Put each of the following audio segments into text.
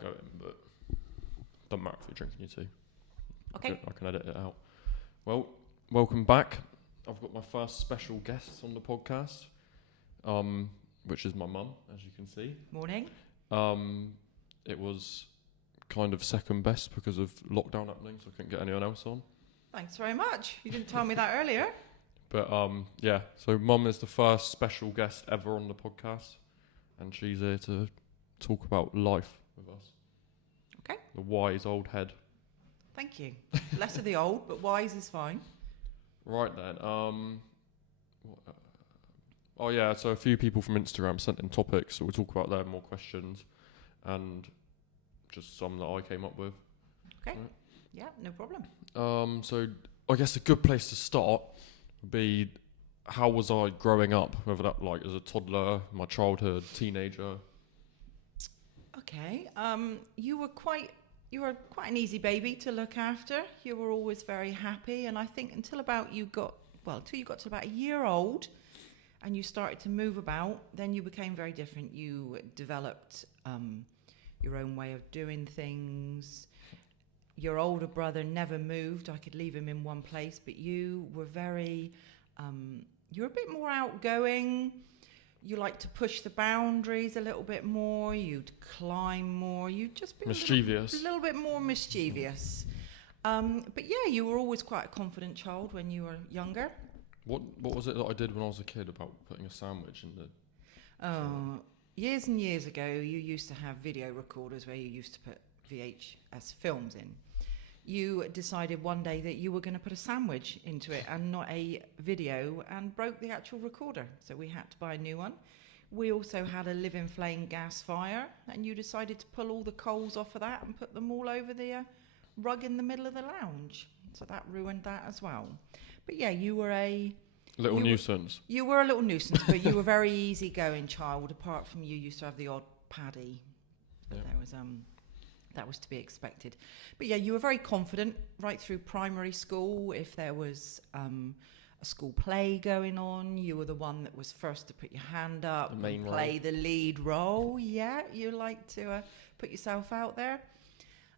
go in, but doesn't matter if you're drinking your tea. Okay. I can edit it out. Well, welcome back. I've got my first special guest on the podcast, which is my mum, as you can see. Morning. It was kind of second best because of lockdown happening, so I couldn't get anyone else on. Thanks very much. You didn't tell me that earlier. But yeah, so mum is the first special guest ever on the podcast, and she's here to talk about life with us. Okay. The wise old head. Thank you. Less of the old, but wise is fine. Right then. Oh yeah, so a few people from Instagram sent in topics, so we'll talk about them, more questions, and just some that I came up with. Okay. Right. Yeah, no problem. So I guess a good place to start would be, how was I growing up? Whether that like as a toddler, my childhood, teenager. Okay. You were quite an easy baby to look after. You were always very happy, and I think until you got to about a year old, and you started to move about, then you became very different. You developed your own way of doing things. Your older brother never moved. I could leave him in one place, but you were you're a bit more outgoing. You like to push the boundaries a little bit more. You'd climb more. You'd just be Mischievous. a little bit more mischievous. But yeah, you were always quite a confident child when you were younger. What was it that I did when I was a kid about putting a sandwich in the... Years and years ago, you used to have video recorders where you used to put VHS films in. You decided one day that you were going to put a sandwich into it and not a video, and broke the actual recorder. So we had to buy a new one. We also had a living flame gas fire, and you decided to pull all the coals off of that and put them all over the rug in the middle of the lounge. So that ruined that as well. But yeah, you were a... nuisance. You were a little nuisance, but you were a very easygoing child. Apart from you used to have the odd paddy. But there was that was to be expected. But yeah, you were very confident right through primary school. If there was a school play going on, you were the one that was first to put your hand up and play the lead role. Yeah, you like to put yourself out there.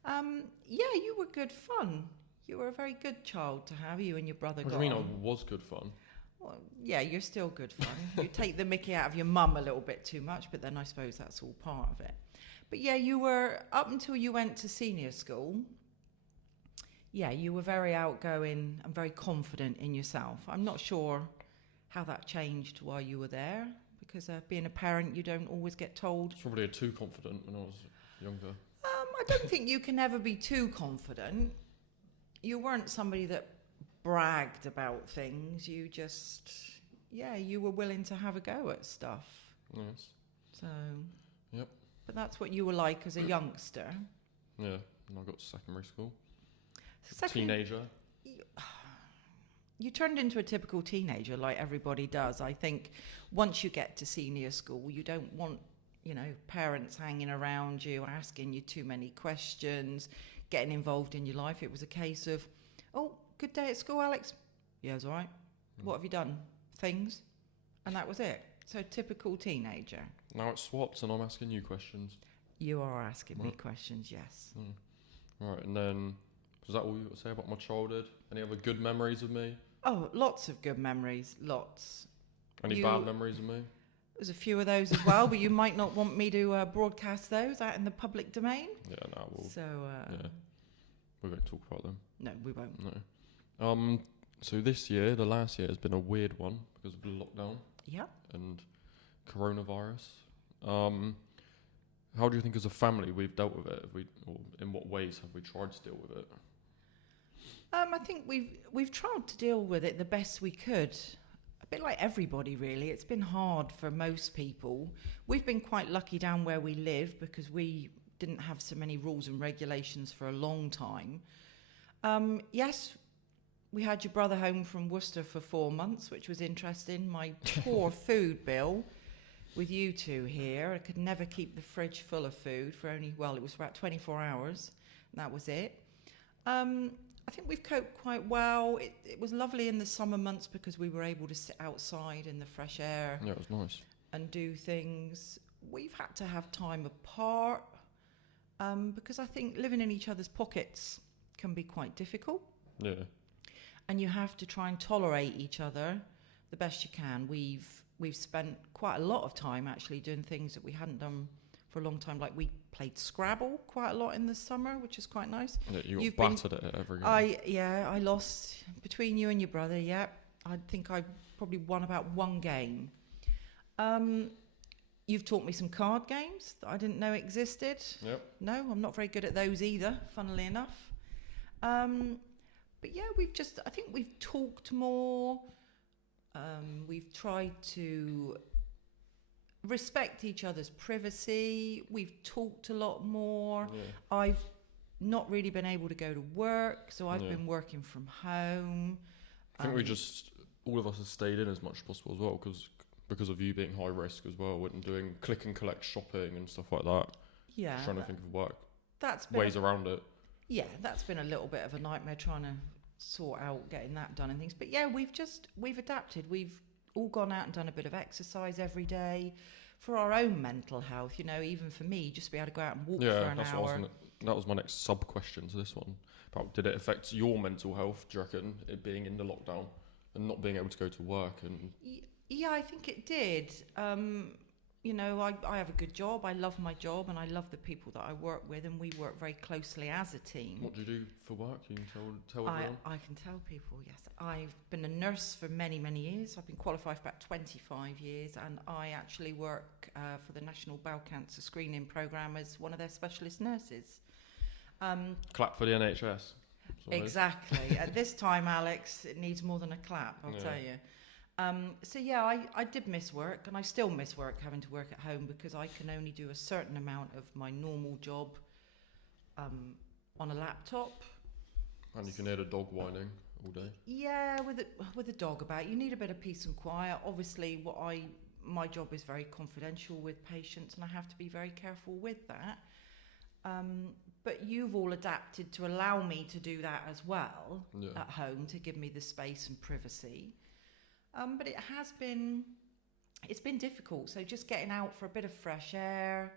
Yeah, you were good fun. You were a very good child to have. You and your brother got on. What do you mean I was good fun? Well, yeah, you're still good fun. You take the mickey out of your mum a little bit too much, but then I suppose that's all part of it. But yeah, you were, up until you went to senior school, yeah, you were very outgoing and very confident in yourself. I'm not sure how that changed while you were there, because being a parent, you don't always get told. It's probably too confident when I was younger. I don't think you can ever be too confident. You weren't somebody that bragged about things. You just, you were willing to have a go at stuff. Yes. So. Yep. But that's what you were like as a youngster. Yeah, and I got to secondary school. Teenager. You turned into a typical teenager like everybody does. I think once you get to senior school, you don't want, parents hanging around you, asking you too many questions, getting involved in your life. It was a case of, oh, good day at school, Alex. Yeah, it's all right. What have you done? Things. And that was it. So typical teenager. Now it's swapped and I'm asking you questions. You are asking me questions, yes. Right, and then, was that all you got to say about my childhood? Any other good memories of me? Oh, lots of good memories, lots. Any bad memories of me? There's a few of those as well, but you might not want me to broadcast those out in the public domain. Yeah, no, we'll... So, we won't talk about them. No, we won't. No. So this year, the last year, has been a weird one because of the lockdown. Yeah. And coronavirus. How do you think as a family we've dealt with it? Or in what ways have we tried to deal with it? I think we've tried to deal with it the best we could. A bit like everybody, really. It's been hard for most people. We've been quite lucky down where we live because we didn't have so many rules and regulations for a long time. Yes, we had your brother home from Worcester for 4 months, which was interesting. My poor food bill with you two here. I could never keep the fridge full of food for it was about 24 hours. And that was it. I think we've coped quite well. It was lovely in the summer months because we were able to sit outside in the fresh air. Yeah, it was nice. And do things. We've had to have time apart. because I think living in each other's pockets can be quite difficult. Yeah. And you have to try and tolerate each other the best you can. We've spent quite a lot of time actually doing things that we hadn't done for a long time. Like we played Scrabble quite a lot in the summer, which is quite nice. Yeah, you You've got battered at it every game. I lost between you and your brother. Yeah, I think I probably won about one game. You've taught me some card games that I didn't know existed. Yep. No, I'm not very good at those either, funnily enough. But yeah, I think we've talked more. We've tried to respect each other's privacy. We've talked a lot more. Yeah. I've not really been able to go to work, so I've been working from home. I think all of us have stayed in as much as possible as well, because of you being high risk as well, and doing click and collect shopping and stuff like that. Yeah. Trying to think of That's been ways around it. Yeah, that's been a little bit of a nightmare trying to sort out getting that done and things. But yeah, we've adapted. We've all gone out and done a bit of exercise every day for our own mental health. You know, even for me, just to be able to go out and walk for an hour. That was my next sub question to this one. About did it affect your mental health? Do you reckon it being in the lockdown and not being able to go to work and? Yeah, I think it did. You know, I have a good job. I love my job, and I love the people that I work with, and we work very closely as a team. What do you do for work? You can tell everyone. I can tell people. Yes, I've been a nurse for many, many years. I've been qualified for about 25 years, and I actually work for the National Bowel Cancer Screening Programme as one of their specialist nurses. Clap for the NHS. Exactly. At this time, Alex, it needs more than a clap, I'll tell you. So yeah, I did miss work, and I still miss work, having to work at home, because I can only do a certain amount of my normal job on a laptop. And you can hear the dog whining all day. Yeah, with a dog about, you need a bit of peace and quiet. Obviously, my job is very confidential with patients, and I have to be very careful with that. But you've all adapted to allow me to do that as well at home, to give me the space and privacy. But it's been difficult. So just getting out for a bit of fresh air,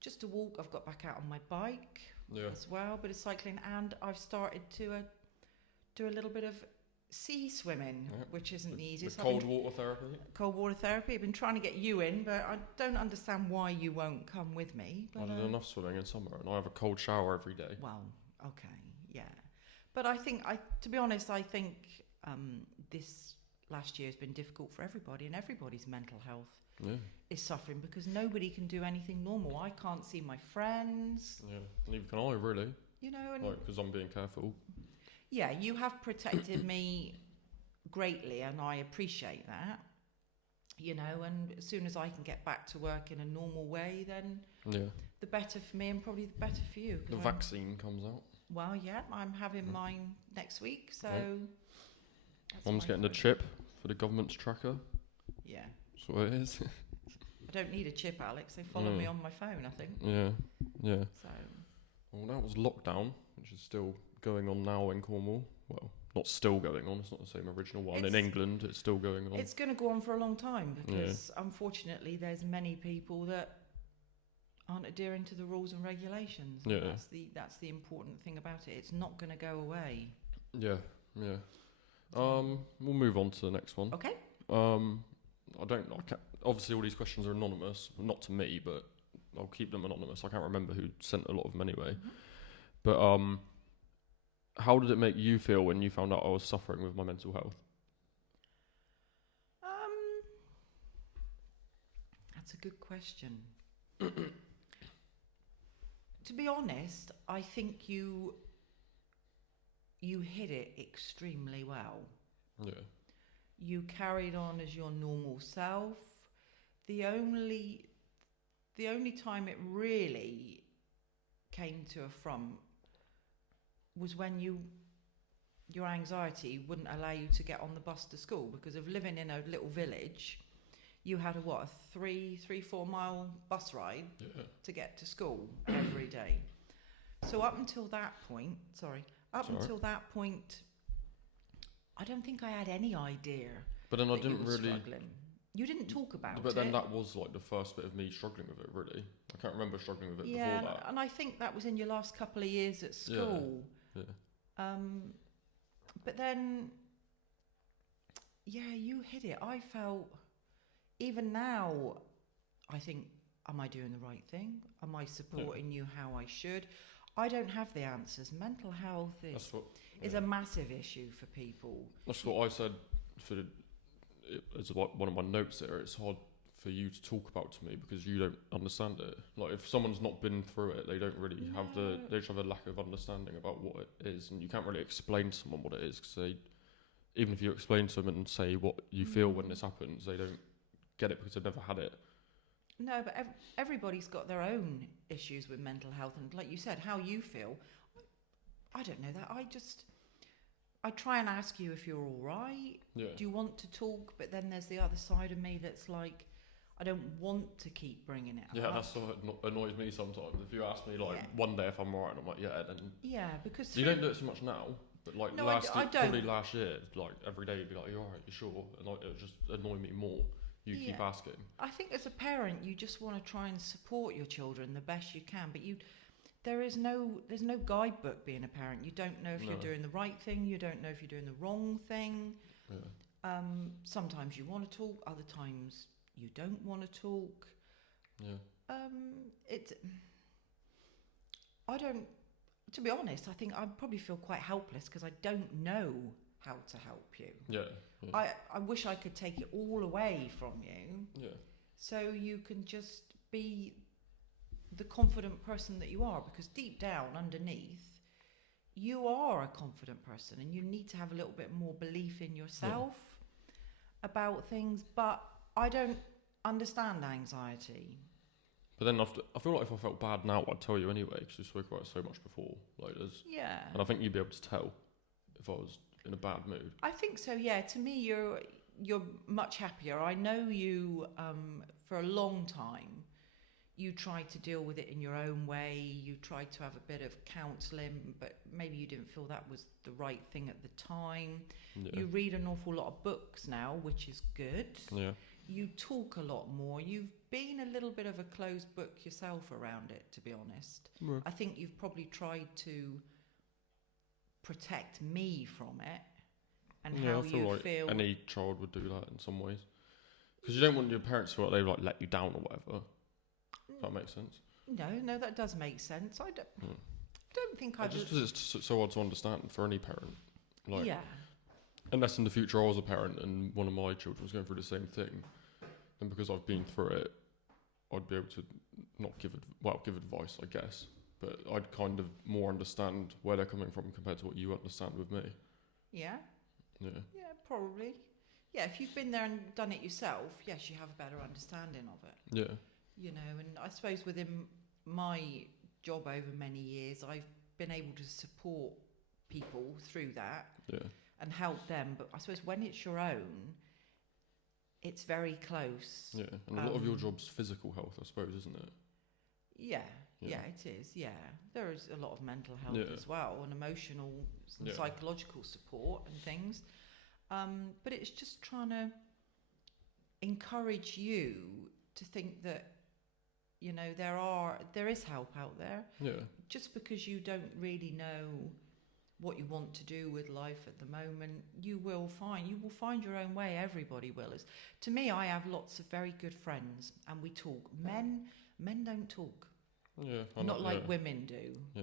just to walk. I've got back out on my bike as well, a bit of cycling, and I've started to do a little bit of sea swimming, which isn't the easiest. Cold water therapy. Cold water therapy. I've been trying to get you in, but I don't understand why you won't come with me. But, I did enough swimming in summer, and I have a cold shower every day. Well, okay, yeah. But to be honest, I think this last year has been difficult for everybody, and everybody's mental health is suffering, because nobody can do anything normal. I can't see my friends. Yeah, neither can I, really. You know, because I'm being careful. Yeah, you have protected me greatly, and I appreciate that. You know, and as soon as I can get back to work in a normal way, then the better for me, and probably the better for you. The vaccine comes out. Well, yeah, I'm having mine next week, so... Mum's getting the chip for the government's tracker. Yeah. That's what it is. I don't need a chip, Alex. They follow me on my phone, I think. Yeah. So. Well, that was lockdown, which is still going on now in Cornwall. Well, not still going on. It's not the same original one. In England, it's still going on. It's going to go on for a long time, because unfortunately there's many people that aren't adhering to the rules and regulations. And that's the important thing about it. It's not going to go away. Yeah. We'll move on to the next one. Okay. Obviously all these questions are anonymous, not to me, but I'll keep them anonymous. I can't remember who sent a lot of them anyway. Mm-hmm. But how did it make you feel when you found out I was suffering with my mental health? That's a good question. To be honest, I think you hid it extremely well. Yeah. You carried on as your normal self. The only time it really came to a front was when your anxiety wouldn't allow you to get on the bus to school, because of living in a little village. You had a 3-4 mile bus ride to get to school every day. So up until that point, I don't think I had any idea. But then I didn't really. Struggling. You didn't talk about But it. then that was like the first bit of me struggling with it, really. I can't remember struggling with it before that. And I think that was in your last couple of years at school. Yeah. But then, you hit it. I felt, even now, I think, am I doing the right thing? Am I supporting you how I should? I don't have the answers. Mental health is a massive issue for people. That's what I said as one of my notes there. It's hard for you to talk about to me because you don't understand it. Like, if someone's not been through it, they don't really they just have a lack of understanding about what it is, and you can't really explain to someone what it is, because even if you explain to them and say what you feel when this happens, they don't get it because they've never had it. No, but everybody's got their own issues with mental health, and like you said, how you feel, I don't know that. I try and ask you if you're all right. Yeah. Do you want to talk? But then there's the other side of me that's like, I don't want to keep bringing it up. Yeah, that's what annoys me sometimes. If you ask me one day if I'm alright, I'm like, yeah, then... Yeah, because... You don't do it so much now, but like no, I don't. Probably last year, like every day you'd be like, you're alright, you sure? And like, it would just annoy me more. You keep asking. I think as a parent, you just want to try and support your children the best you can, but there's no guidebook being a parent. You don't know if you're doing the right thing. You don't know if you're doing the wrong thing. Yeah. Sometimes you want to talk. Other times you don't want to talk. Yeah. I don't. To be honest, I think I probably feel quite helpless because I don't know how to help you. Yeah. I wish I could take it all away from you. Yeah. So you can just be the confident person that you are, because deep down underneath you are a confident person, and you need to have a little bit more belief in yourself about things. But I don't understand anxiety. But then I feel like if I felt bad now, I'd tell you anyway, because we spoke about it so much before. And I think you'd be able to tell if I was in a bad mood. I think so, yeah. To me, you're much happier. I know you for a long time. You tried to deal with it in your own way. You tried to have a bit of counselling, but maybe you didn't feel that was the right thing at the time. Yeah. You read an awful lot of books now, which is good. Yeah. You talk a lot more. You've been a little bit of a closed book yourself around it, to be honest. Yeah. I think you've probably tried to protect me from it and how I feel you like feel. Any child would do that in some ways, because you don't want your parents to feel like they like let you down or whatever. If that makes sense. No, that does make sense. I don't think I'd... Just because it's so hard to understand for any parent. Like, yeah. Unless in the future I was a parent and one of my children was going through the same thing, and because I've been through it, I'd be able to not give advice, I guess, but I'd kind of more understand where they're coming from compared to what you understand with me. Yeah? Yeah. Yeah, probably. Yeah, if you've been there and done it yourself, yes, you have a better understanding of it. Yeah. You know, and I suppose within my job over many years, I've been able to support people through that and help them. But I suppose when it's your own, it's very close. Yeah, and a lot of your job's physical health, I suppose, isn't it? Yeah, it is, yeah. There is a lot of mental health as well, and emotional and psychological support and things. But it's just trying to encourage you to think that, you know, there is help out there. Yeah. Just because you don't really know what you want to do with life at the moment, you will find your own way. Everybody will. To me, I have lots of very good friends, and we talk. Men don't talk. Yeah. Not like women do. Yeah.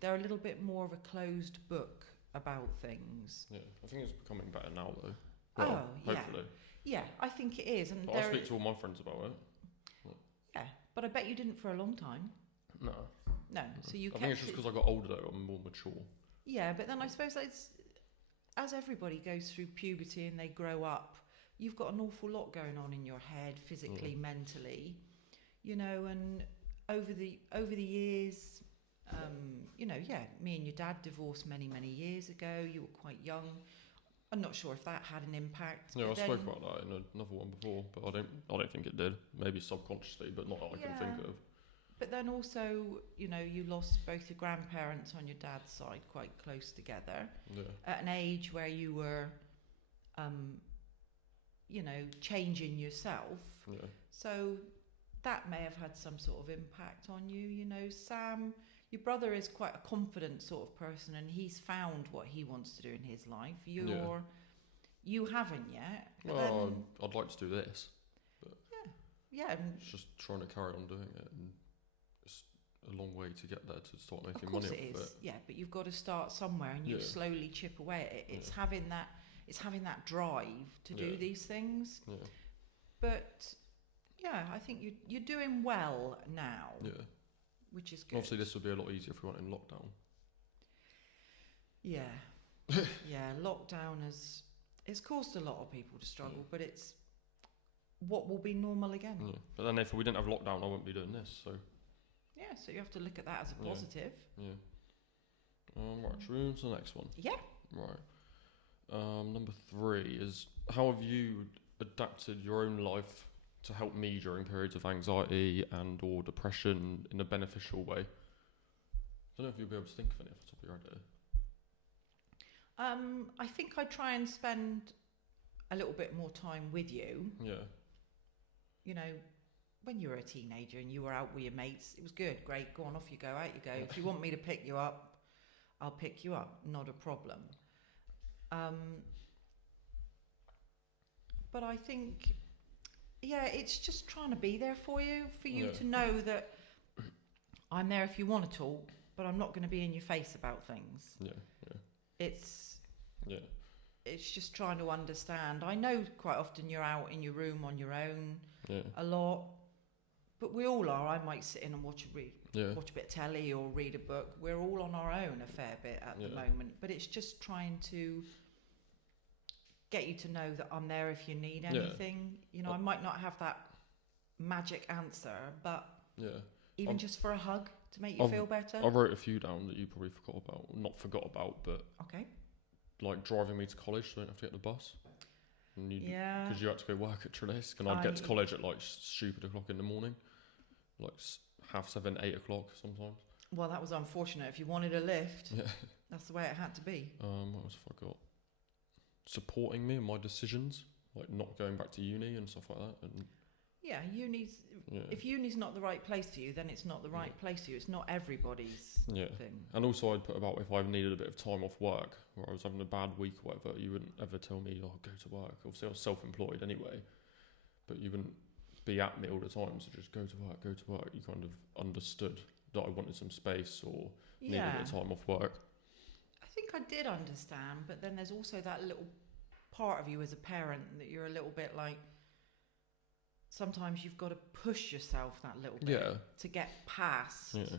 They're a little bit more of a closed book about things. Yeah. I think it's becoming better now, though. Well, hopefully. Yeah, I think it is. And I speak to all my friends about it. Yeah, but I bet you didn't for a long time. No. So you. I think it's just because I got older, though. I'm more mature. Yeah, but then I suppose it's, as everybody goes through puberty and they grow up, you've got an awful lot going on in your head, physically, mentally, you know. And over the years, you know, me and your dad divorced many years ago. You were quite young. I'm not sure if that had an impact. Yeah, I spoke about that in another one before, but I don't think it did. Maybe subconsciously, but not that I can think of. But then also, you know, you lost both your grandparents on your dad's side quite close together. Yeah. At an age where you were changing yourself. Yeah. So that may have had some sort of impact on you. Sam, your brother is quite a confident sort of person, and he's found what he wants to do in his life. You haven't yet. But Well, I'd like to do this. yeah, It's just trying to carry on doing it, and it's a long way to get there to start of making course money it off is. it. Yeah, but you've got to start somewhere, and you Yeah. slowly chip away at it. It's Yeah. having that drive to do Yeah. these things. Yeah. But yeah, I think you're doing well now, Yeah. which is good. Obviously, this would be a lot easier if we weren't in lockdown. Yeah, yeah. Lockdown it's caused a lot of people to struggle, but it's what will be normal again. Yeah. But then if we didn't have lockdown, I wouldn't be doing this. So Yeah, so you have to look at that as a Yeah. positive. yeah. Right. Should we move on to the next one? Yeah. Right. Number 3 is, how have you adapted your own life to help me during periods of anxiety and or depression in a beneficial way? I don't know if you'll be able to think of any off the top of your head. I think I try and spend a little bit more time with you. Yeah. When you were a teenager and you were out with your mates, it was good, great, go on, off you go, out you go. If you want me to pick you up, I'll pick you up, not a problem. But I think, it's just trying to be there for you Yeah. to know that I'm there if you want to talk, but I'm not going to be in your face about things. Yeah. Yeah. It's Yeah. just trying to understand. I know quite often you're out in your room on your own Yeah. a lot, but we all are. I might sit in and watch a Yeah. bit of telly or read a book. We're all on our own a fair bit at the Yeah. moment, but it's just trying to get you to know that I'm there if you need Yeah. anything. I might not have that magic answer, but Yeah. even I've- just for a hug to make you I've- feel better. I wrote a few down that you probably forgot about. Not forgot about, but Okay. like driving me to college so I don't have to get the bus. And Yeah. Because you had to go work at Trelisk, and I'd get to college at like stupid o'clock in the morning, like 7:30, 8 o'clock sometimes. Well, that was unfortunate. If you wanted a lift, Yeah. that's the way it had to be. What else have I got? Supporting me in my decisions, like not going back to uni and stuff like that. And Yeah, yeah. if uni's not the right place for you, then it's not the right Yeah. place for you. It's not everybody's Yeah. thing. And also, I'd put about if I needed a bit of time off work, or I was having a bad week or whatever, you wouldn't ever tell me, "Oh, go to work." Obviously, I was self-employed anyway, but you wouldn't be at me all the time. So just go to work, go to work. You kind of understood that I wanted some space or needed a bit of time off work. I think I did understand, but then there's also that little part of you as a parent that you're a little bit like, sometimes you've got to push yourself that little bit Yeah. to get past. Yeah.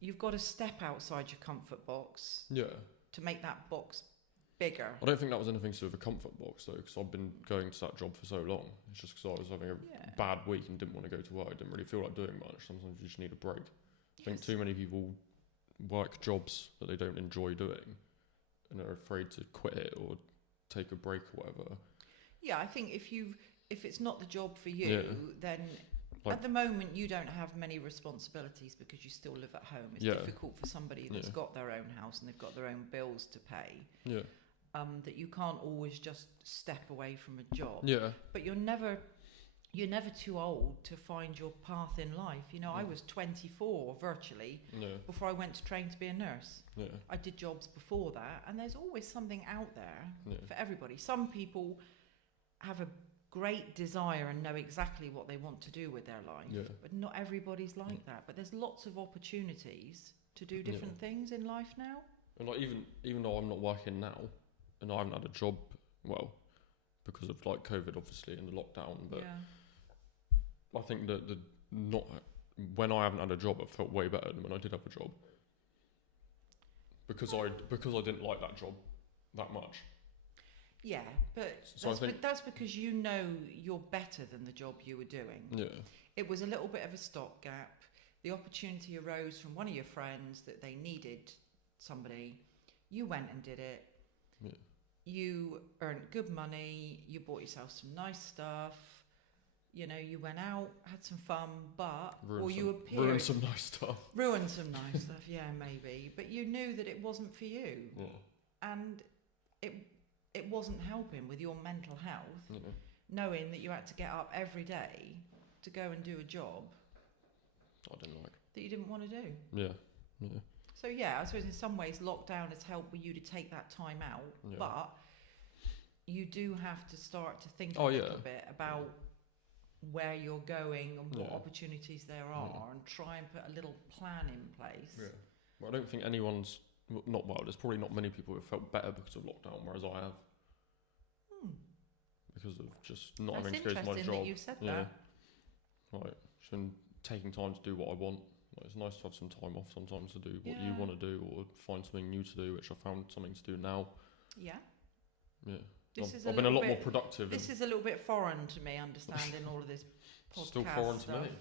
You've got to step outside your comfort box Yeah. to make that box bigger. I don't think that was anything to do with a comfort box though, because I've been going to that job for so long. It's just because I was having a Yeah. bad week and didn't want to go to work. I didn't really feel like doing much. Sometimes you just need a break. I think Yes. too many people work jobs that they don't enjoy doing and are afraid to quit it or take a break or whatever. Yeah, I think if it's not the job for you, Yeah. then Like- at the moment you don't have many responsibilities because you still live at home. It's Yeah. difficult for somebody that's Yeah. got their own house and they've got their own bills to pay. Yeah. That you can't always just step away from a job. Yeah. But you're never too old to find your path in life. I Yeah. was 24 virtually Yeah. before I went to train to be a nurse. Yeah. I did jobs before that, and there's always something out there Yeah. for everybody. Some people have a great desire and know exactly what they want to do with their life, Yeah. but not everybody's like that. But there's lots of opportunities to do different things in life now. And like even though I'm not working now and I haven't had a job, well, because of like COVID obviously and the lockdown, but Yeah. I think that when I haven't had a job, I've felt way better than when I did have a job. Because I didn't like that job that much. Yeah, but So I think- that's because you're better than the job you were doing. Yeah. It was a little bit of a stopgap. The opportunity arose from one of your friends that they needed somebody. You went and did it. Yeah. You earned good money. You bought yourself some nice stuff. You went out, had some fun, but Ruined some nice stuff. ruined some nice stuff. Yeah, maybe. But you knew that it wasn't for you, Yeah. and it wasn't helping with your mental health, Yeah. knowing that you had to get up every day to go and do a job I didn't like. that you didn't want to do. Yeah. Yeah. So yeah, I suppose in some ways lockdown has helped with you to take that time out, Yeah. but you do have to start to think a Oh, little yeah. bit about where you're going and what Yeah. opportunities there are, and try and put a little plan in place. Yeah. Well, I don't think anyone's not well. There's probably not many people who have felt better because of lockdown, whereas I have because of just not That's having to go to my interesting job. that you've said Yeah. that. Like, just been taking time to do what I want. Like, it's nice to have some time off sometimes to do what you Yeah. want to do or find something new to do, which I found something to do now. Yeah. Yeah. This is I've been a little lot more bit- productive. This is a little bit foreign to me, understanding all of this podcast Still foreign to stuff. me.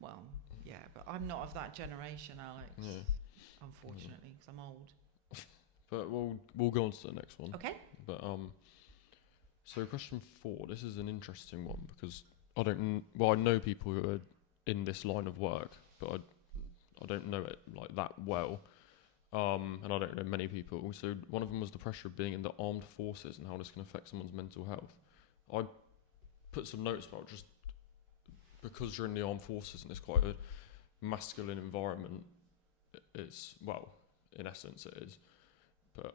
Well, yeah, but I'm not of that generation, Alex. Yeah. Unfortunately, because I'm old. But we'll go on to the next one. Okay. But so question 4. This is an interesting one because I know people who are in this line of work, but I don't know it like that well. And I don't know many people. So one of them was the pressure of being in the armed forces and how this can affect someone's mental health. I put some notes about just because you're in the armed forces and it's quite a masculine environment. It's, well, in essence it is. But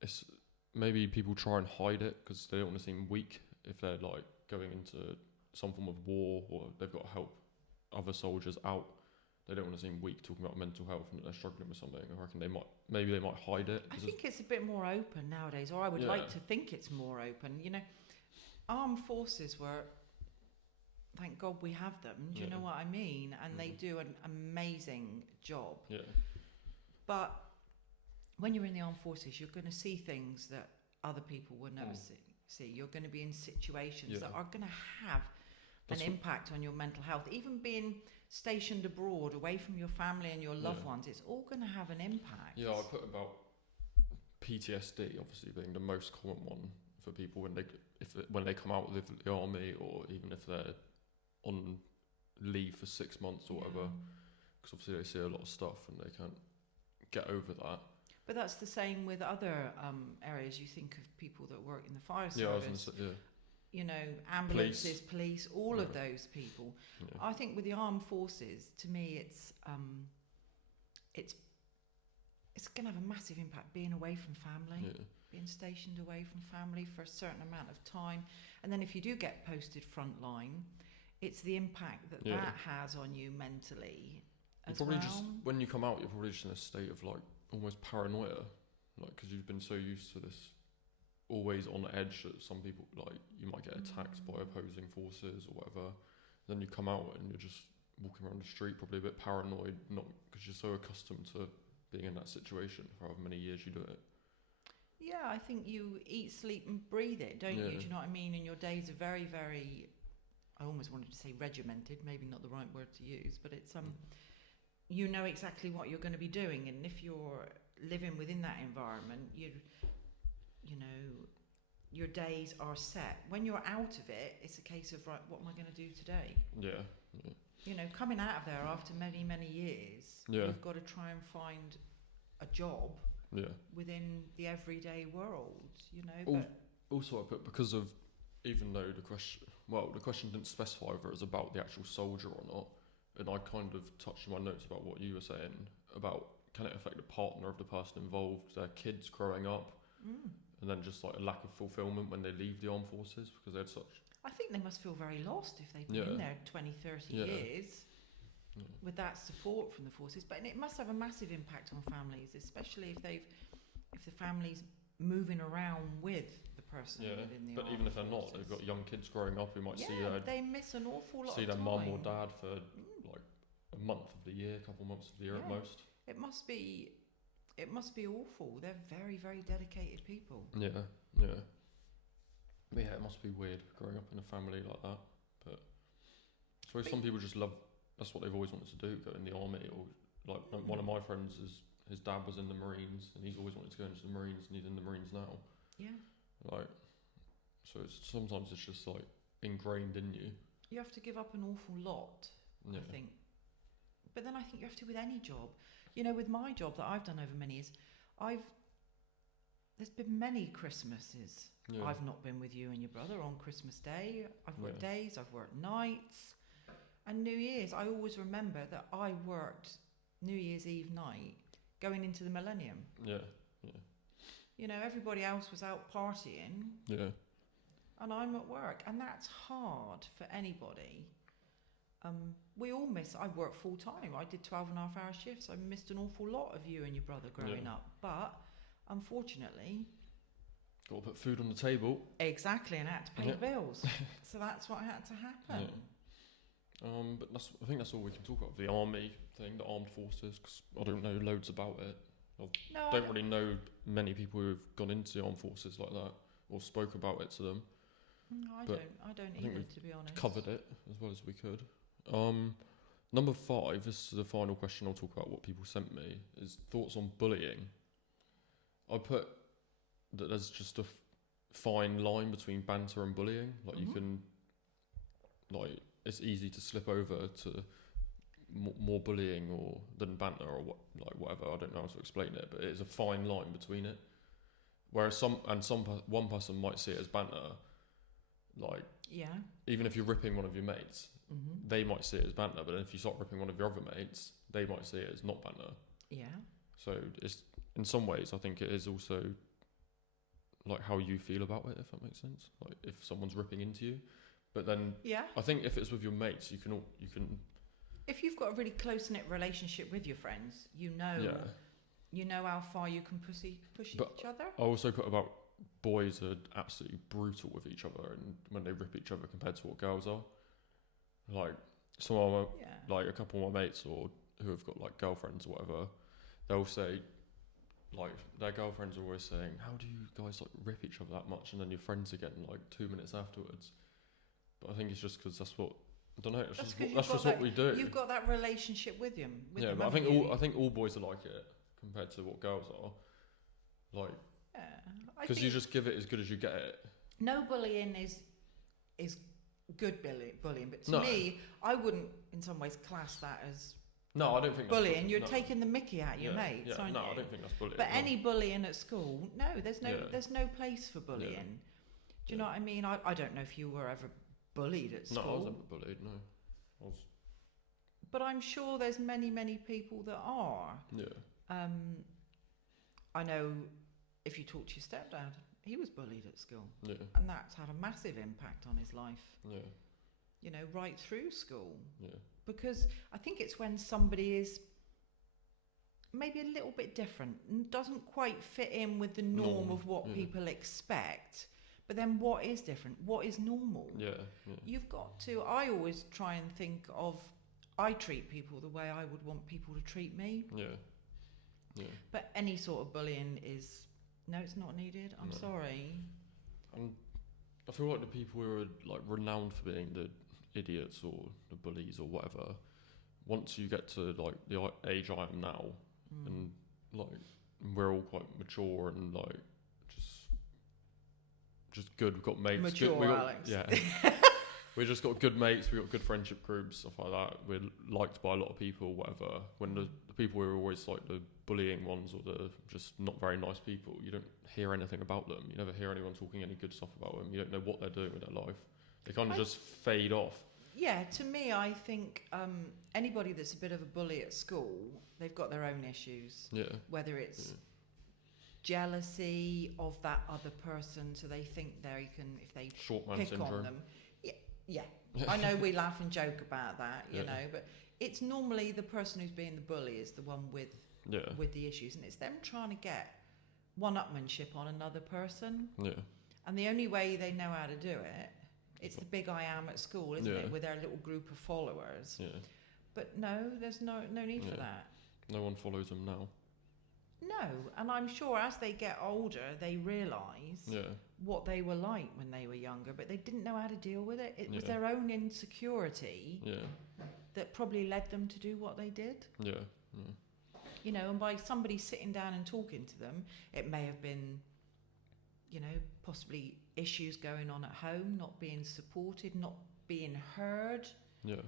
it's maybe people try and hide it because they don't want to seem weak if they're like going into some form of war or they've got to help other soldiers out. They don't want to seem weak talking about mental health and that they're struggling with something. I reckon they might hide it. I think it's a bit more open nowadays, or I would like to think it's more open. You know, armed forces were, thank God we have them. Do you know what I mean? And they do an amazing job. Yeah. But when you're in the armed forces, you're going to see things that other people will never see. You're going to be in situations that are going to have an impact on your mental health. Even being stationed abroad, away from your family and your loved ones, it's all going to have an impact. Yeah, I put about PTSD obviously being the most common one for people when they come out of the army or even if they're on leave for 6 months or whatever, because obviously they see a lot of stuff and they can't get over that. But that's the same with other areas. You think of people that work in the fire service. Yeah, I was going to say, you know, ambulances, police, all of those people. Yeah. I think with the armed forces, to me, it's going to have a massive impact being away from family, being stationed away from family for a certain amount of time, and then if you do get posted frontline, it's the impact that has on you mentally. You're probably just when you come out, you're probably just in a state of like almost paranoia, like because you've been so used to this. Always on edge that some people like you might get attacked by opposing forces or whatever. Then you come out and you're just walking around the street, probably a bit paranoid, not because you're so accustomed to being in that situation for however many years you do it. Yeah, I think you eat, sleep, and breathe it, don't you? Do you know what I mean? And your days are very, very. I almost wanted to say regimented, maybe not the right word to use, but it's you know exactly what you're going to be doing, and if you're living within that environment, you know, your days are set. When you're out of it, it's a case of, right, what am I going to do today? Yeah. You know, coming out of there after many, many years, you've got to try and find a job within the everyday world, you know. But also, I put because of, even though the question didn't specify whether it was about the actual soldier or not, and I kind of touched in my notes about what you were saying about can it affect the partner of the person involved, their kids growing up, and then just like a lack of fulfillment when they leave the armed forces because they had such. I think they must feel very lost if they've been in there 20, 30 years with that support from the forces. But it must have a massive impact on families, especially if the family's moving around with the person within the but armed even if they're forces. not, they've got young kids growing up who might see they miss an awful lot see of their time. mum or dad for like a month of the year, a couple months of the year at most. It must be awful. They're very, very dedicated people. Yeah. But yeah, it must be weird growing up in a family like that. But I suppose some people just love. That's what they've always wanted to do: go in the army. Or like one of my friends, his dad was in the Marines, and he's always wanted to go into the Marines, and he's in the Marines now. Yeah. Like, so sometimes it's just like ingrained in you. You have to give up an awful lot, I think. But then I think you have to with any job. You know, with my job that I've done over many years, there's been many Christmases. Yeah. I've not been with you and your brother on Christmas Day. I've worked Yeah. days, I've worked nights. And New Year's, I always remember that I worked New Year's Eve night going into the millennium. Yeah. You know, everybody else was out partying Yeah. and I'm at work. And that's hard for anybody. We all miss, I work full time. I did 12.5-hour shifts. I missed an awful lot of you and your brother growing Yeah. up. But unfortunately, Got to put food on the table. exactly, and I had to pay Yeah. the bills. So that's what had to happen. But I think that's all we can talk about. The army thing, the armed forces, because I don't know loads about it. No, Don't really know many people who've gone into the armed forces like that or spoke about it to them. I but don't I think either, we've to be honest. Covered it as well as we could. Number 5, this is the final question I'll talk about what people sent me, is thoughts on bullying. I put that there's just a fine line between banter and bullying. Like you can, like it's easy to slip over to more bullying or than banter or whatever. I don't know how to explain it, but it's a fine line between it. Whereas one person might see it as banter, like Yeah. even if you're ripping one of your mates, Mm-hmm. they might see it as banter, but then if you start ripping one of your other mates, they might see it as not banter. Yeah. So it's in some ways, I think it is also like how you feel about it, if that makes sense. Like if someone's ripping into you, but then Yeah. I think if it's with your mates, you can If you've got a really close knit relationship with your friends, you know how far you can push But each other. I also put about boys are absolutely brutal with each other and when they rip each other compared to what girls are. Like some of my, Yeah. like a couple of my mates or who have got like girlfriends or whatever, they'll say like their girlfriends are always saying, how do you guys like rip each other that much and then you're friends again like 2 minutes afterwards? But I think it's just because that's what I don't know. That's just what we do. You've got that relationship with them. Yeah, but I think all boys are like it compared to what girls are. Like because you just give it as good as you get it. No bullying is good bullying, but to No. me, I wouldn't in some ways class that as No, I don't think bullying. that's You're no. taking the mickey out of your mates, Yeah, aren't no, you? I don't think that's bullying. But no. any bullying at school, no, there's no place for bullying. Yeah. Do you know what I mean? I don't know if you were ever bullied at school. No, I was never bullied. No, I was. But I'm sure there's many people that are. Yeah. I know if you talk to your stepdad, he was bullied at school, Yeah. and that's had a massive impact on his life. Yeah. You know, right through school. Yeah. Because I think it's when somebody is maybe a little bit different and doesn't quite fit in with the norm of what people expect. But then what is different? What is normal? Yeah. Yeah. You've got to, I always try and think of, I treat people the way I would want people to treat me. Yeah. Yeah. But any sort of bullying is, no, it's not needed. I'm No. sorry. And I feel like the people who are like renowned for being the idiots or the bullies or whatever, once you get to like the age I am now, and like we're all quite mature and like just good. We've got mates. Mature, good, Alex. Yeah. We just got good mates. We got good friendship groups, stuff like that. We're liked by a lot of people, whatever. When the people who are always like the bullying ones or the just not very nice people, you don't hear anything about them. You never hear anyone talking any good stuff about them. You don't know what they're doing with their life. They kind of just fade off. Yeah, to me, I think anybody that's a bit of a bully at school, they've got their own issues. Yeah. Whether it's jealousy of that other person, so they think they can, if they Short man pick syndrome. on them. Yeah. I know we laugh and joke about that, you know, but it's normally the person who's being the bully is the one with the issues, and it's them trying to get one-upmanship on another person. Yeah. And the only way they know how to do it, it's the big I am at school, isn't it, with their little group of followers. Yeah. But no, there's no need for that. No one follows them now. No, and I'm sure as they get older, they realise what they were like when they were younger, but they didn't know how to deal with it. It was their own insecurity that probably led them to do what they did. Yeah. You know, and by somebody sitting down and talking to them, it may have been, you know, possibly issues going on at home, not being supported, not being heard. Yeah.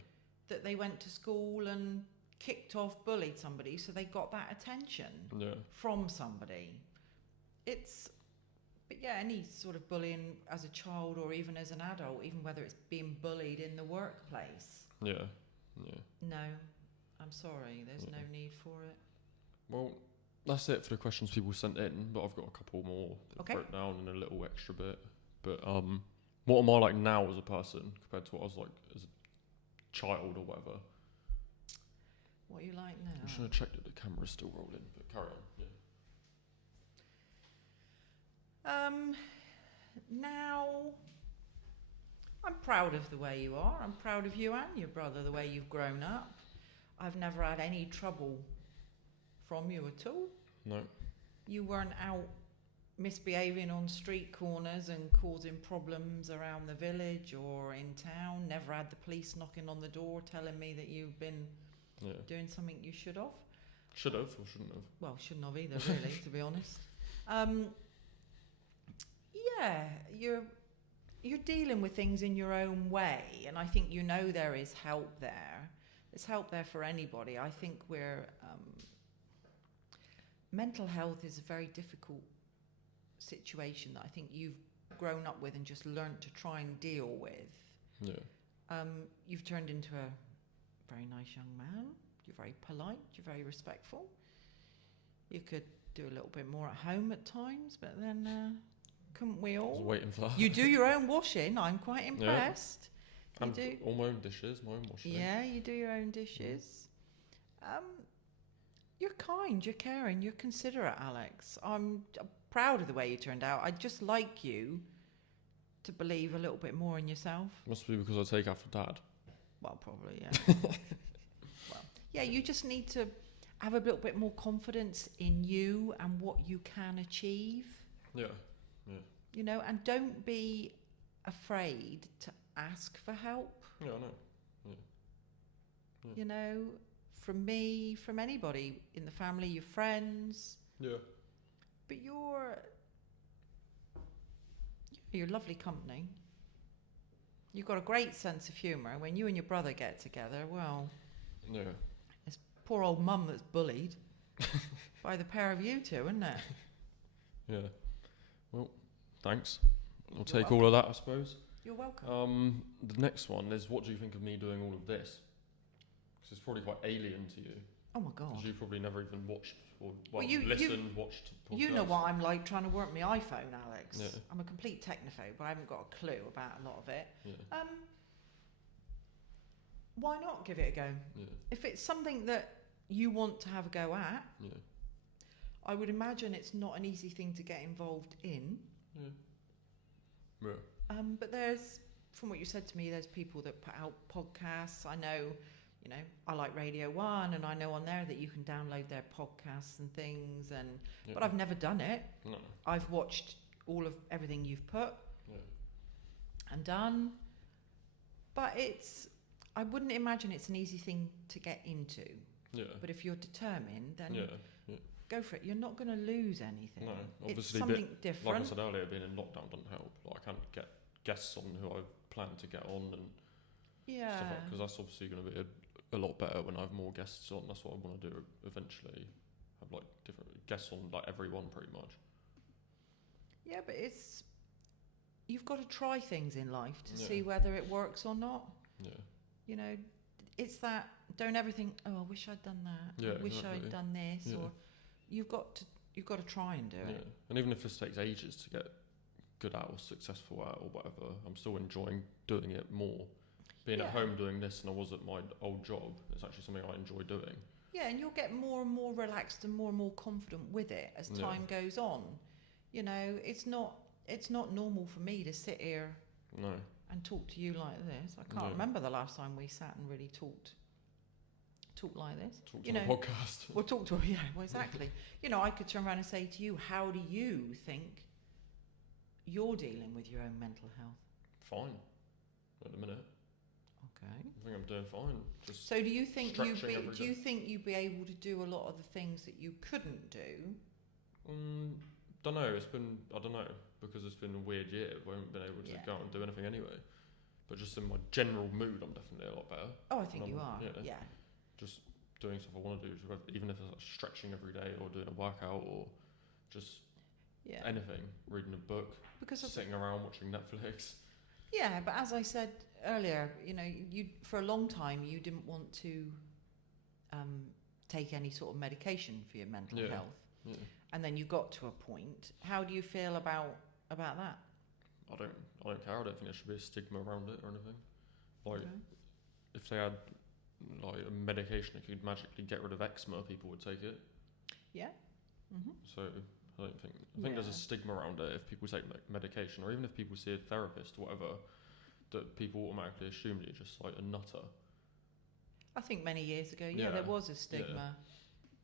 That they went to school and kicked off, bullied somebody, so they got that attention from somebody. It's But yeah, any sort of bullying as a child or even as an adult, even whether it's being bullied in the workplace. Yeah. No, I'm sorry, there's no need for it. Well, that's it for the questions people sent in, but I've got a couple more that Okay. I wrote down and a little extra bit. But what am I like now as a person compared to what I was like as a child or whatever? What are you like now? I'm just going to check that the camera's still rolling, but carry on. Yeah. Now, I'm proud of the way you are. I'm proud of you and your brother, the way you've grown up. I've never had any trouble from you at all. No. You weren't out misbehaving on street corners and causing problems around the village or in town. Never had the police knocking on the door telling me that you've been doing something you should have. Should have or shouldn't have? Well, shouldn't have either, really, to be honest. Yeah, you're dealing with things in your own way, and I think you know there is help there. There's help there for anybody. I think mental health is a very difficult situation that I think you've grown up with and just learnt to try and deal with. Yeah. You've turned into a very nice young man. You're very polite. You're very respectful. You could do a little bit more at home at times, but then couldn't we I was all? waiting for that. You do your own washing. I'm quite impressed. You And do. all my own dishes, my own washing. Yeah, you do your own dishes. You're kind, you're caring, you're considerate, Alex. I'm proud of the way you turned out. I'd just like you to believe a little bit more in yourself. Must be because I take after Dad. Well, probably, yeah. Well, yeah, you just need to have a little bit more confidence in you and what you can achieve. Yeah. You know, and don't be afraid to ask for help. Yeah, I know. Yeah. You know, from me, from anybody in the family, your friends. Yeah. But you're lovely company. You've got a great sense of humour. When you and your brother get together, well, Yeah. it's poor old mum that's bullied by the pair of you two, isn't it? Yeah. Well, thanks. I'll You're take welcome. all of that, I suppose. You're welcome. The next one is, what do you think of me doing all of this? Because it's probably quite alien to you. Oh my God. Because you probably never even watched or watched podcasts. You know what I'm like trying to work my iPhone, Alex. Yeah. I'm a complete technophobe. I haven't got a clue about a lot of it. Yeah. Why not give it a go? Yeah. If it's something that you want to have a go at, Yeah. I would imagine it's not an easy thing to get involved in. Yeah. But there's, from what you said to me, there's people that put out podcasts. I know, you know, I like Radio 1, and I know on there that you can download their podcasts and things. Yeah. But I've never done it. No. I've watched everything you've put Yeah. and done. But I wouldn't imagine it's an easy thing to get into. Yeah. But if you're determined, then Yeah. go for it. You're not going to lose anything. No, It's obviously, something like I different. said earlier, being in lockdown doesn't help. Like, I can't get guests on who I plan to get on and Yeah. stuff like, because that's obviously going to be a lot better when I have more guests on. That's what I want to do eventually. Have like different guests on, like everyone pretty much. Yeah, but you've got to try things in life to Yeah. see whether it works or not. Yeah. You know, it's that, don't ever think, oh, I wish I'd done that. Yeah, I wish exactly. I'd done this. Yeah. Or you've got to try and do Yeah. it. And even if this takes ages to get good at or successful at or whatever, I'm still enjoying doing it more. Being at Yeah. home doing this than I was at my old job, it's actually something I enjoy doing. Yeah, and you'll get more and more relaxed and more confident with it as Yeah. time goes on. You know, it's not normal for me to sit here No. and talk to you like this. I can't No. remember the last time we sat and really talked like this. Talk to You the know, podcast. Well, talk to her, yeah, well, exactly. You know, I could turn around and say to you, how do you think you're dealing with your own mental health? Fine. At the minute. Okay. I think I'm doing fine. Just So do you think stretching every day. you'd be able to do a lot of the things that you couldn't do? don't know. I don't know, because it's been a weird year. We haven't been able to Yeah. go out and do anything anyway. But just in my general mood, I'm definitely a lot better. Oh, I think you Um, are. yeah. Yeah. Just doing stuff I want to do, even if it's like stretching every day or doing a workout or just Yeah. anything, reading a book, Because of sitting around watching Netflix. Yeah, but as I said earlier, you know, you for a long time you didn't want to take any sort of medication for your mental Yeah. health, Yeah. and then you got to a point. How do you feel about that? I don't care. I don't think there should be a stigma around it or anything. Like, Okay. if they had like a medication that could magically get rid of eczema, people would take it. Yeah. Mhm. So I don't think. I think there's a Yeah. stigma around it if people take medication, or even if people see a therapist or whatever, that people automatically assume that you're just like a nutter. I think many years ago, Yeah. there was a stigma,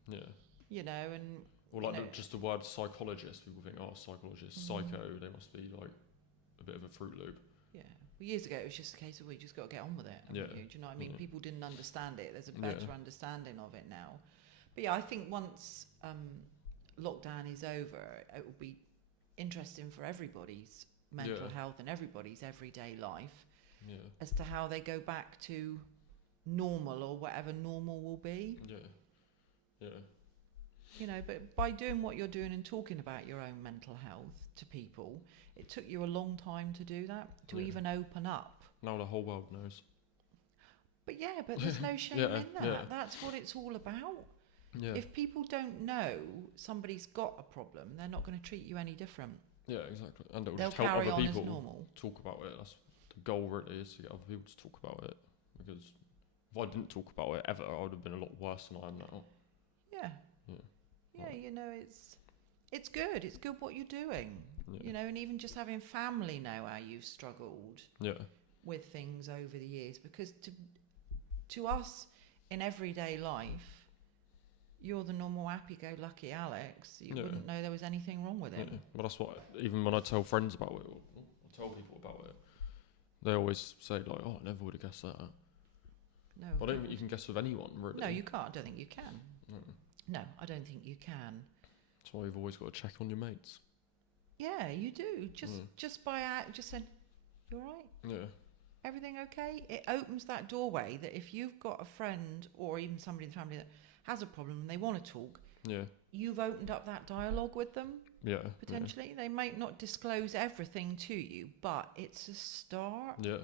Yeah. you know, and Or You like know- just the word psychologist. People think, oh, psychologist, psycho. They must be like a bit of a Fruit Loop. yeah. Well, years ago, it was just a case of we just got to get on with it. Yeah. Do you know what I mean? Yeah. People didn't understand it. There's a Yeah. better understanding of it now. But yeah, I think once lockdown is over, it will be interesting for everybody's mental Yeah. health and everybody's everyday life Yeah. as to how they go back to normal or whatever normal will be. Yeah. Yeah. You know, but by doing what you're doing and talking about your own mental health to people, it took you a long time to do that, to Yeah. even open up. Now the whole world knows. But yeah, but there's no shame Yeah, in that. yeah. That's what it's all about. Yeah. If people don't know somebody's got a problem, they're not going to treat you any different. Yeah, exactly. And it'll They'll just help carry other on as people normal. talk about it. That's the goal, really, is to get other people to talk about it. Because if I didn't talk about it ever, I would have been a lot worse than I am now. Yeah. Yeah. Yeah, you know, it's good. It's good what you're doing. Yeah. You know, and even just having family know how you've struggled Yeah. with things over the years, because to us in everyday life, you're the normal happy-go-lucky Alex. You Yeah. wouldn't know there was anything wrong with Yeah. it. But that's what, even when I tell friends about it, or I tell people about it, they always say, like, oh, I never would have guessed that. No, But I don't think you can guess with anyone, really. no, you can't. I don't think you can. No. No, I don't think you can. That's why you've always got to check on your mates. Yeah, you do. Mm. Just by just saying, "You all right? Yeah. Everything okay?" It opens that doorway that if you've got a friend or even somebody in the family that has a problem and they want to talk, Yeah. you've opened up that dialogue with them. Yeah. Potentially, they might not disclose everything to you, but it's a start. Yeah.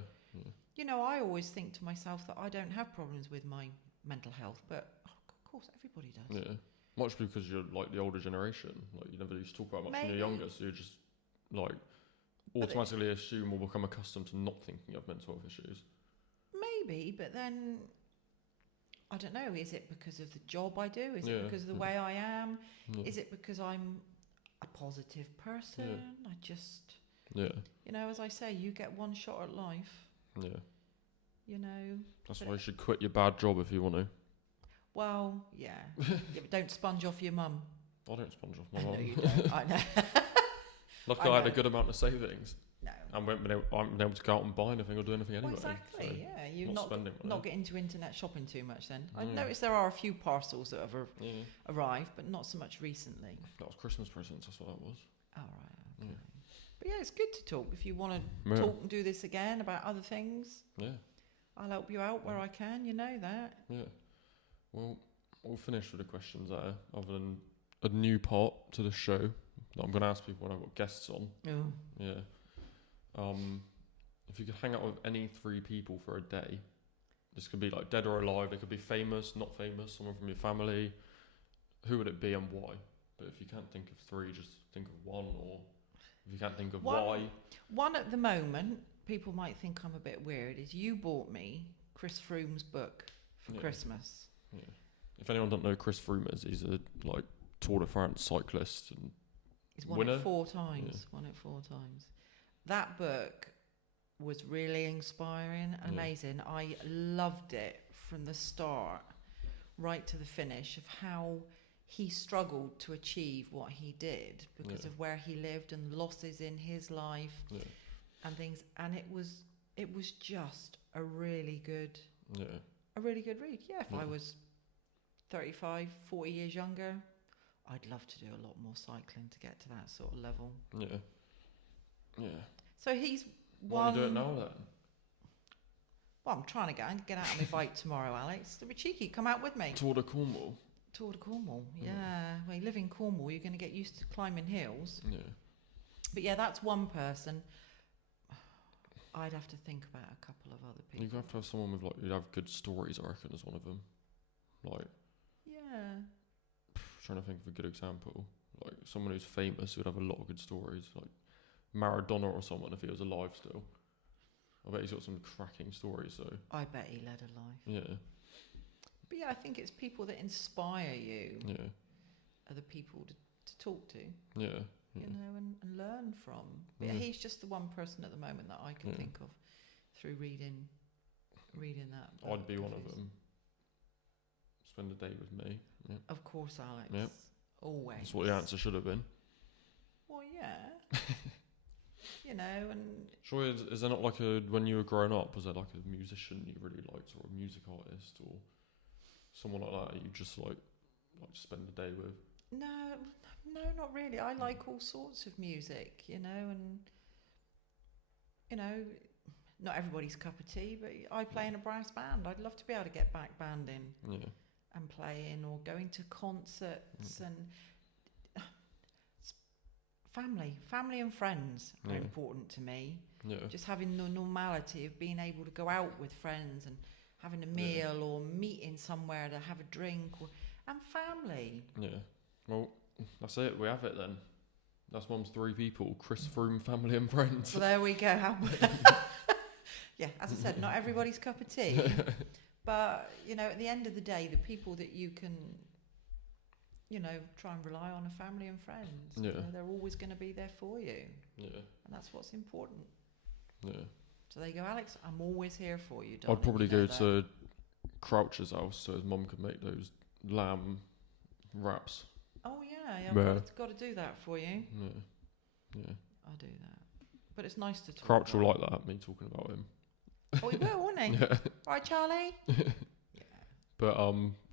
You know, I always think to myself that I don't have problems with my mental health, but of course, everybody does. Yeah. Much because you're like the older generation. Like, you never used to talk about much when Maybe. you're younger, so you just like automatically assume or become accustomed to not thinking of mental health issues. Maybe, but then I don't know. Is it because of the job I do? Is Yeah, it because of the yeah. way I am? Yeah. Is it because I'm a positive person? I just, Yeah. you know, as I say, you get one shot at life. Yeah. You know. That's But- why you should quit your bad job if you want to. Well, yeah. Yeah, but don't sponge off your mum. I don't sponge off my I know mum. you don't. I know. Luckily, I I had a know. good amount of savings. No. I haven't been able to go out and buy anything or do anything anyway. Well, exactly. so Yeah, you not not spending money. not get into internet shopping too much. Then I Mm. noticed there are a few parcels that have Yeah. arrived, but not so much recently. That was Christmas presents. That's what that was. All right. Yeah. Okay. But yeah, it's good to talk. If you want to Yeah. talk and do this again about other things, Yeah. I'll help you out where I can. You know that. Yeah. Well, we'll finish with the questions there, other than a new part to the show that I'm going to ask people when I've got guests on. Oh. Yeah. If you could hang out with any three people for a day, this could be like dead or alive, they could be famous, not famous, someone from your family, who would it be and why? But if you can't think of three, just think of one, or if you can't think of One. why. One at the moment, people might think I'm a bit weird. Is you bought me Chris Froome's book for Yeah. Christmas. If anyone don't know who Chris Froome is, he's a like Tour de France cyclist, and He's won Winner? it 4 times. Won it 4 times. That book was really inspiring, Yeah. amazing. I loved it from the start right to the finish of how he struggled to achieve what he did because Yeah. of where he lived and losses in his life yeah, and things. And it was just a really good yeah, read. Yeah, if I Yeah. was 35, 40 years younger, I'd love to do a lot more cycling to get to that sort of level. yeah, yeah. So he's Why one. don't you do it now then? Well, I'm trying to get out on my bike tomorrow, Alex. To be cheeky, come out with me. Tour de Cornwall. Tour de Cornwall. Mm. Yeah. Well, you live in Cornwall, you're going to get used to climbing hills. Yeah. But yeah, that's one person. I'd have to think about a couple of other people. You'd have to have someone with, like, you'd have good stories, I reckon, as one of them. Like, Yeah. trying to think of a good example. Like, someone who's famous would have a lot of good stories. Like, Maradona or someone, if he was alive still. I bet he's got some cracking stories, so. I bet he led a life. Yeah. But yeah, I think it's people that inspire you Yeah. are the people to talk to, Yeah. you know, and learn from. But Yeah. he's just the one person at the moment that I can Yeah. think of through reading that. I'd be book one of his. them. Spend a day with me. Yeah. Of course, Alex. Yep. Always. That's what the answer should have been. Well, yeah. You know, and Sure, is there not like when you were growing up, was there like a musician you really liked, or a music artist, or someone like that you just like spend a day with? no, not really. I like all sorts of music, you know, and you know, not everybody's cup of tea, but I play in a brass band. I'd love to be able to get back banding Yeah. and playing, or going to concerts and family and friends are Yeah. important to me. Yeah. Just having the normality of being able to go out with friends and having a meal or meeting somewhere to have a drink, and family. Yeah. Well, that's it. We have it then. That's Mum's 3 people: Chris Froome, family, and friends. So there we go. Yeah, as I said, not everybody's cup of tea, but you know, at the end of the day, the people that you can, you know, try and rely on are family and friends. Yeah. You know, they're always going to be there for you, Yeah. and that's what's important. Yeah. So there you go, Alex. I'm always here for you, darling. I'd probably You know go that. to Crouch's house so his mum could make those lamb wraps. Oh yeah, I've Yeah. got to do that for you. Yeah. Yeah. I'll do that. But it's nice to talk. Crouch will about. like that, me talking about him. Oh, he will, won't he? Yeah. Right, Charlie. Yeah. But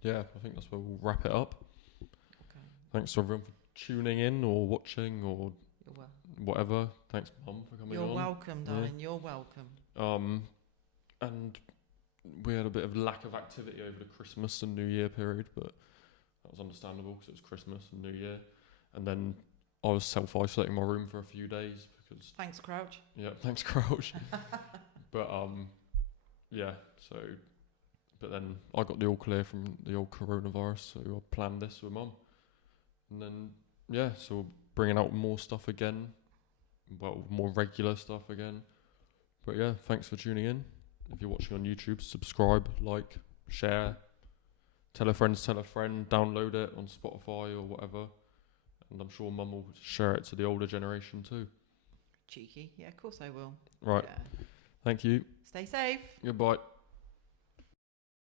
yeah, I think that's where we'll wrap it up. Okay. Thanks to everyone for tuning in or watching or You're well. whatever. Thanks, Mum, for coming You're on. welcome, darling. You're welcome. And we had a bit of lack of activity over the Christmas and New Year period, but that was understandable because it was Christmas and New Year. And then I was self-isolating my room for a few days because Thanks, Crouch. yeah, thanks, Crouch. But yeah. So, but then I got the all clear from the old coronavirus, so I planned this with Mum, and then yeah, so we're bringing out more stuff again, well, more regular stuff again. But yeah, thanks for tuning in. If you're watching on YouTube, subscribe, like, share, tell a friend, download it on Spotify or whatever, and I'm sure Mum will share it to the older generation too. Cheeky. Yeah, of course I will. Right. Yeah. Thank you. Stay safe. Goodbye.